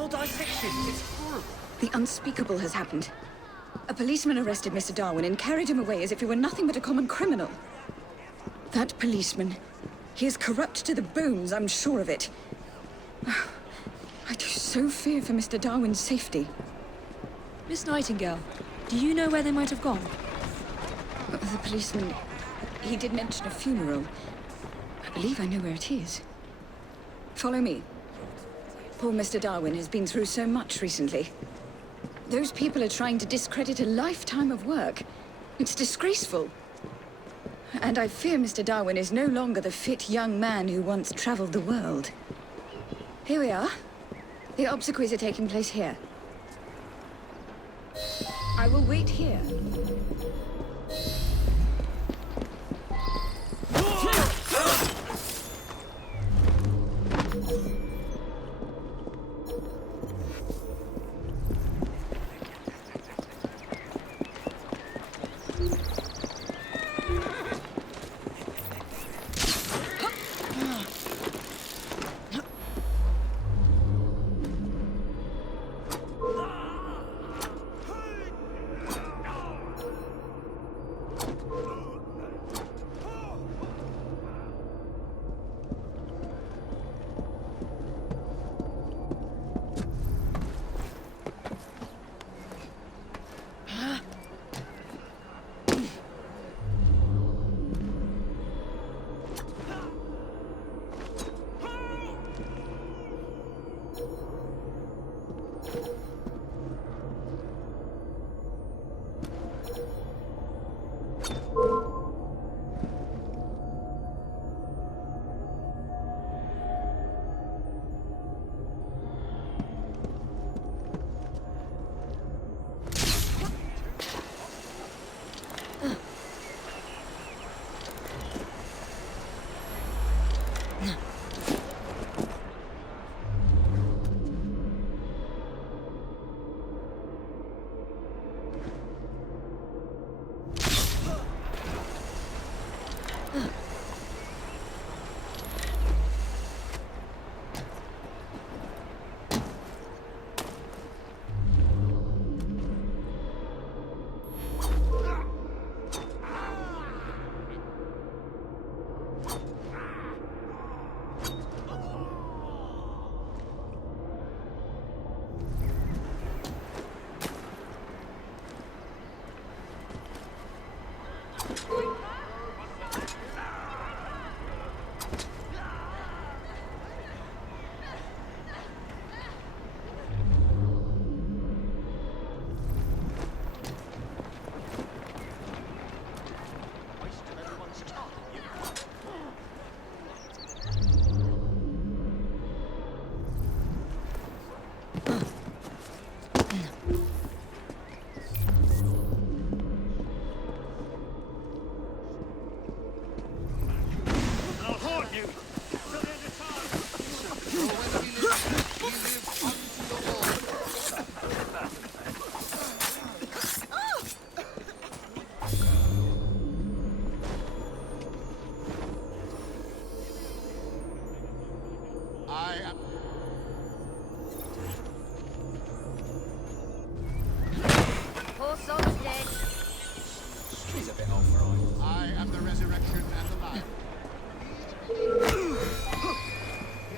Double dissection. It's horrible. The unspeakable has happened. A policeman arrested Mr. Darwin and carried him away as if he were nothing but a common criminal. That policeman, he is corrupt to the bones, I'm sure of it. I do so fear for Mr. Darwin's safety. Miss Nightingale, do you know where they might have gone? The policeman, he did mention a funeral. I believe I know where it is. Follow me. Poor Mr. Darwin has been through so much recently. Those people are trying to discredit a lifetime of work. It's disgraceful. And I fear Mr. Darwin is no longer the fit young man who once traveled the world. Here we are. The obsequies are taking place here. I will wait here.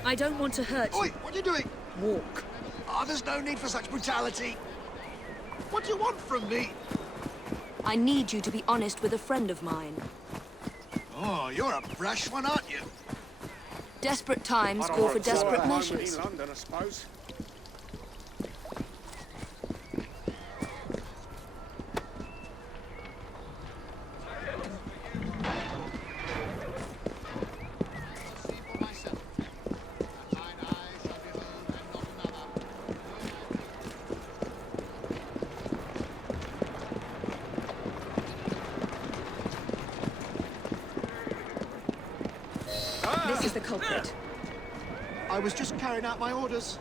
I don't want to hurt you. Oi, what are you doing? Walk. Ah, there's no need for such brutality. What do you want from me? I need you to be honest with a friend of mine. Oh, you're a brash one, aren't you? Desperate times call for desperate measures. In London, I suppose. This is the culprit. I was just carrying out my orders.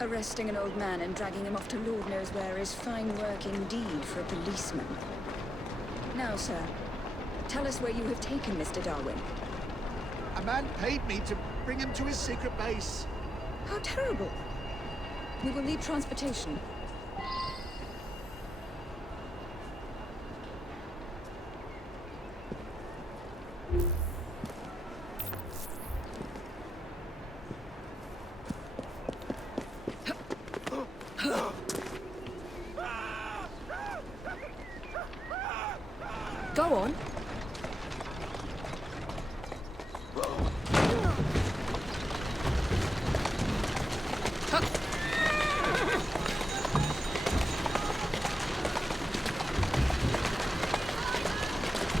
Arresting an old man and dragging him off to Lord knows where is fine work indeed for a policeman. Now, sir, tell us where you have taken Mr. Darwin. A man paid me to bring him to his secret base. How terrible. We will need transportation. Go on.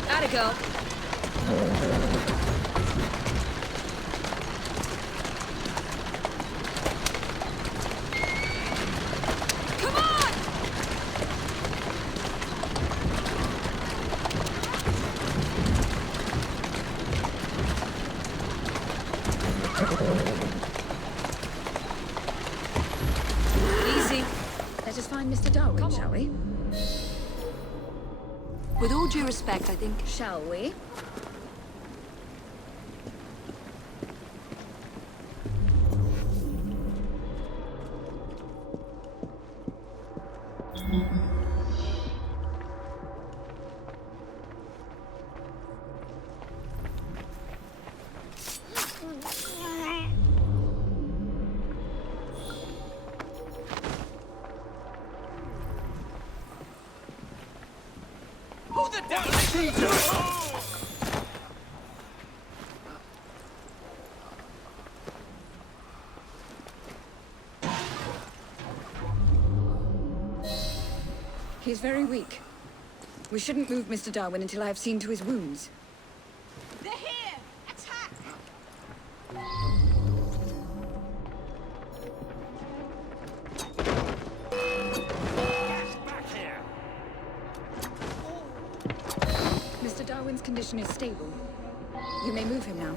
Atta girl. Come on! Easy. Let us find Mr. Darwin, shall we? With all due respect, I think. Shall we? Who the devil? He's very weak. We shouldn't move Mr. Darwin until I have seen to his wounds. They're here! Attack! Get back here! Mr. Darwin's condition is stable. You may move him now.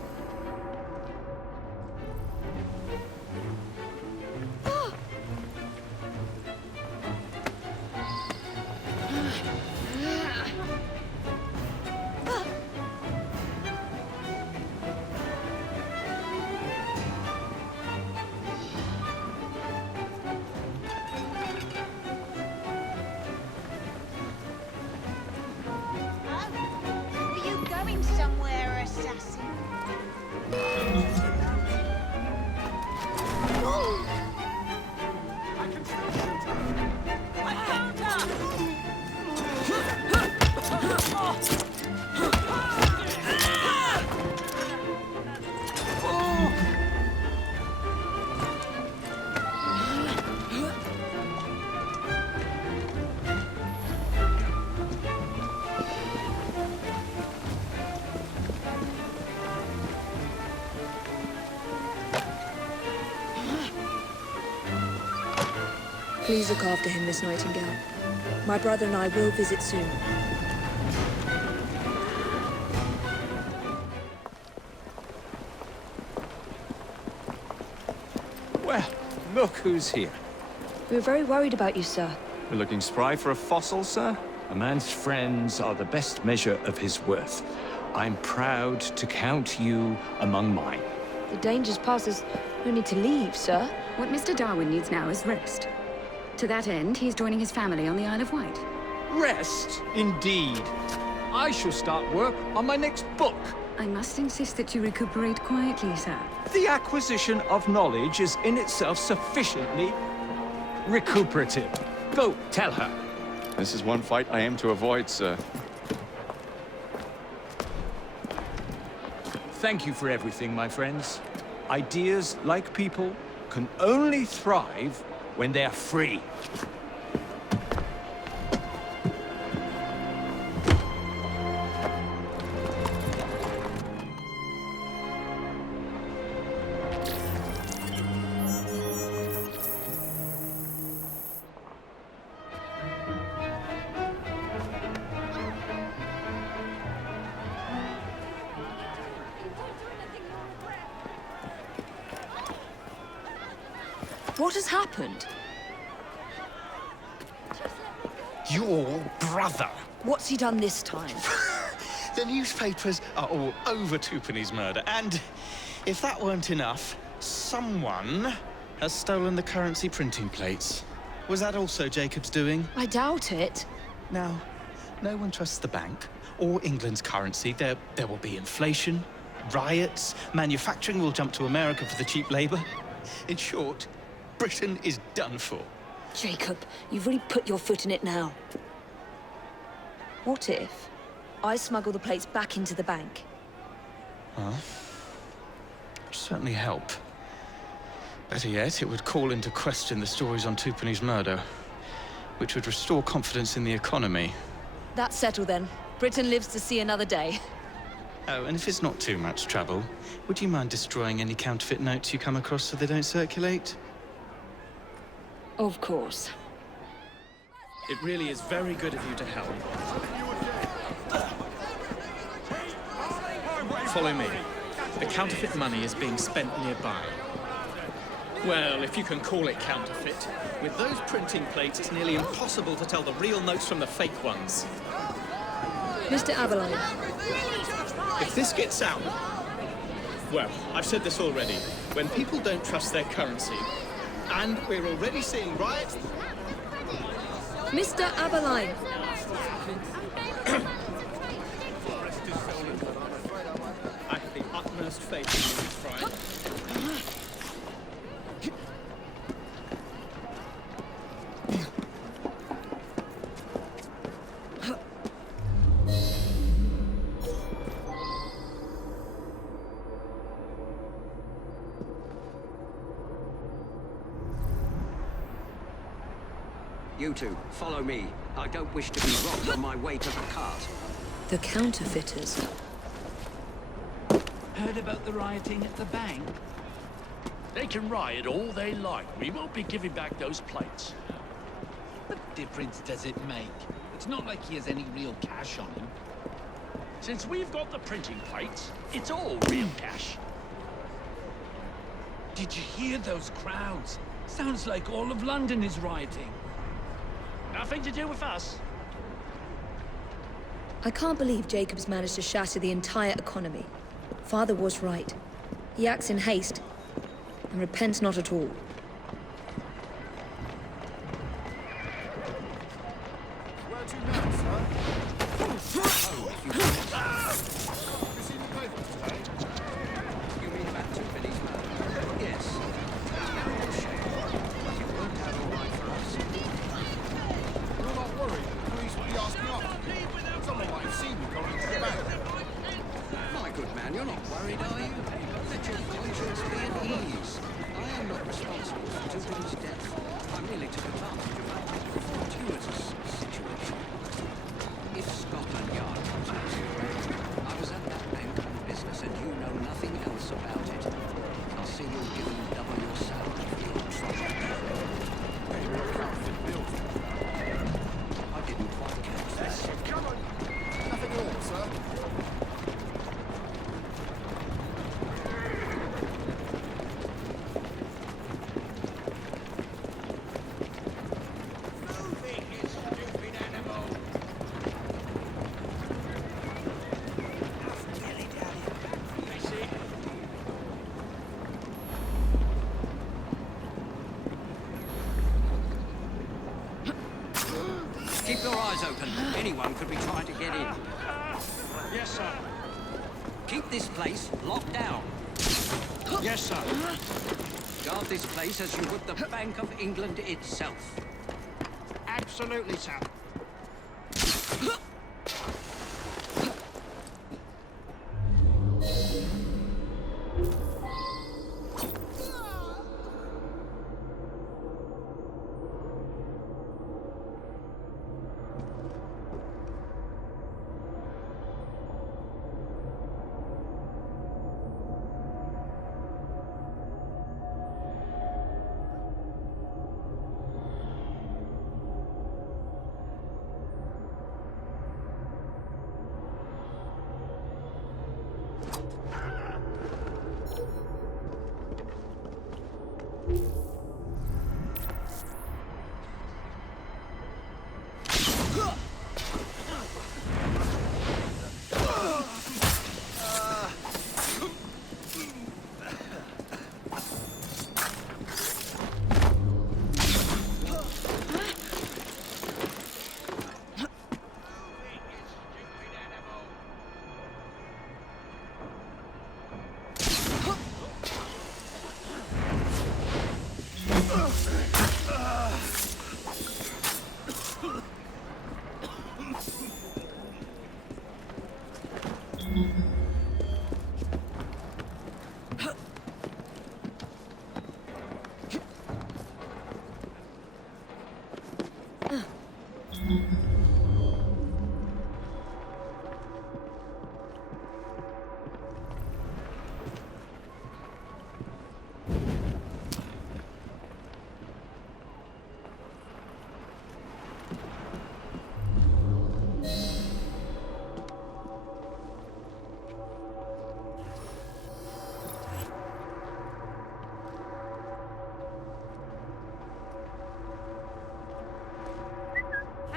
Were you going somewhere, assassin? I can still shoot her! I found her! Please look after him, Miss Nightingale. My brother and I will visit soon. Well, look who's here. We were very worried about you, sir. We're looking spry for a fossil, sir? A man's friends are the best measure of his worth. I'm proud to count you among mine. The danger's past. There's no need to leave, sir. What Mr. Darwin needs now is rest. To that end, he's joining his family on the Isle of Wight. Rest, indeed. I shall start work on my next book. I must insist that you recuperate quietly, sir. The acquisition of knowledge is in itself sufficiently recuperative. Go, tell her. This is one fight I aim to avoid, sir. Thank you for everything, my friends. Ideas, like people, can only thrive when they're free. What has happened? Your brother. What's he done this time? The newspapers are all over Tupany's murder, and if that weren't enough, someone has stolen the currency printing plates. Was that also Jacob's doing? I doubt it. Now, no one trusts the bank or England's currency. There will be inflation, riots, manufacturing will jump to America for the cheap labor. In short, Britain is done for. Jacob, you've really put your foot in it now. What if I smuggle the plates back into the bank? Well, it'd certainly help. Better yet, it would call into question the stories on Tupani's murder, which would restore confidence in the economy. That's settled then. Britain lives to see another day. Oh, and if it's not too much trouble, would you mind destroying any counterfeit notes you come across so they don't circulate? Of course. It really is very good of you to help. Follow me. The counterfeit money is being spent nearby. Well, if you can call it counterfeit. With those printing plates, it's nearly impossible to tell the real notes from the fake ones. Mr. Aberline. If this gets out... Well, I've said this already. When people don't trust their currency, and we're already seeing riots... Mr. Aberline. I have the utmost faith in you, Friar. You two, follow me. I don't wish to be robbed on my way to the cart. The counterfeiters. Heard about the rioting at the bank? They can riot all they like. We won't be giving back those plates. What difference does it make? It's not like he has any real cash on him. Since we've got the printing plates, it's all real cash. Did you hear those crowds? Sounds like all of London is rioting. Nothing to do with us. I can't believe Jacob's managed to shatter the entire economy. Father was right. He acts in haste and repents not at all. Where to now, sir? You seen the papers today? You mean about Tupani's murder? Yes. It's a real shame. But it worked out all right for us. You're not worried that the police will be asking after you. Someone might have seen you going into the bank. My good man, you're not worried, are you? Let your conscience be at ease. I am not responsible for Tupani's death. I merely took advantage of a fortuitous situation. If Scotland Yard comes after you, I was at that bank on business and you know nothing else about it. I'll see you're given double your salary for your trouble. I didn't quite catch this. Come on. Nothing at all, sir. Keep your eyes open. Anyone could be trying to get in. Yes, sir. Keep this place locked down. Yes, sir. Guard this place as you would the Bank of England itself. Absolutely, sir.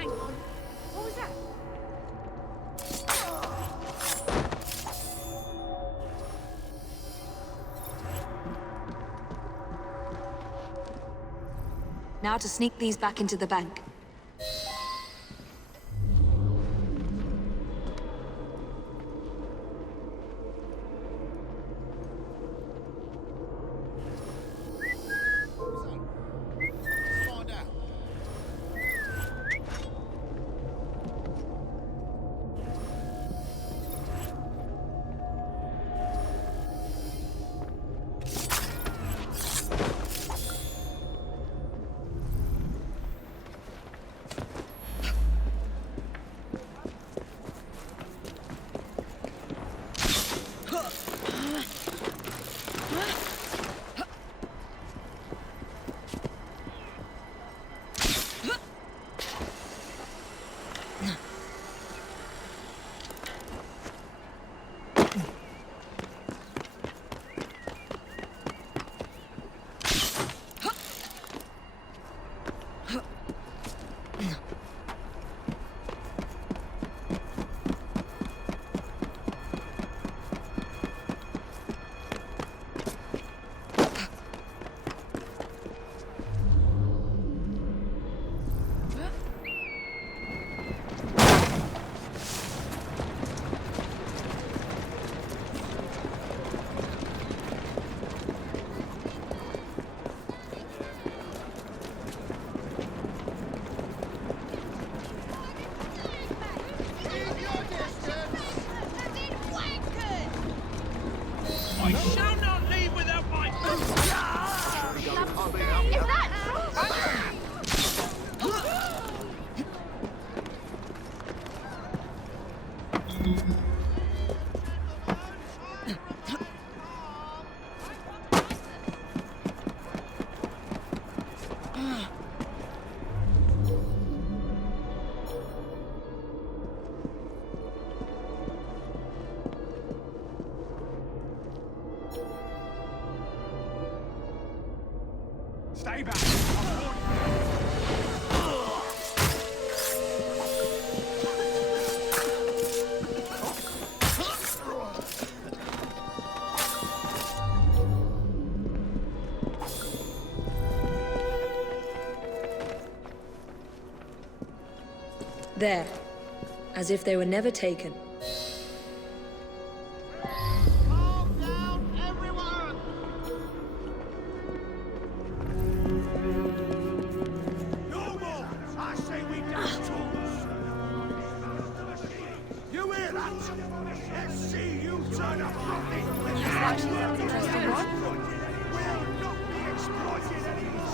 Hang on. What was that? Now to sneak these back into the bank. Find out. I shall not leave without my... Is that... Stay back. There. As if they were never taken. Calm down, everyone! No more! I say we down tools! You hear that? Let's see you turn a profit! Interesting one. We'll not be exploited anymore!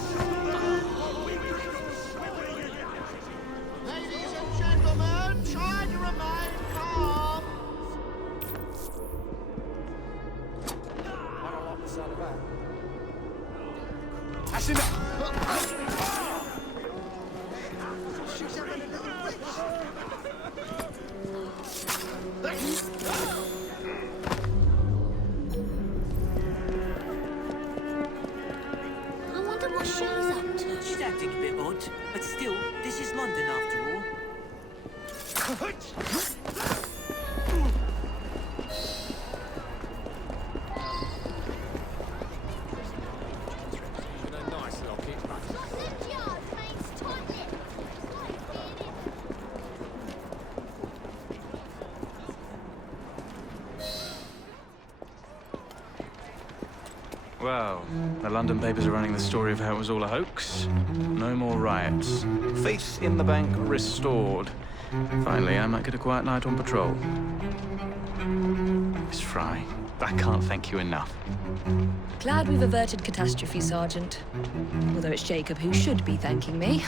Ladies and gentlemen, try to remain calm! I don't like the sound of that. That's enough! She's having a little witch! I wonder what she's up to. She's acting a bit odd, but still, this is London after all. Sausage yard means toilet. Well, the London papers are running the story of how it was all a hoax. No more riots. Faith in the bank restored. Finally, I might get a quiet night on patrol. Miss Fry, I can't thank you enough. Glad we've averted catastrophe, Sergeant. Although it's Jacob who should be thanking me.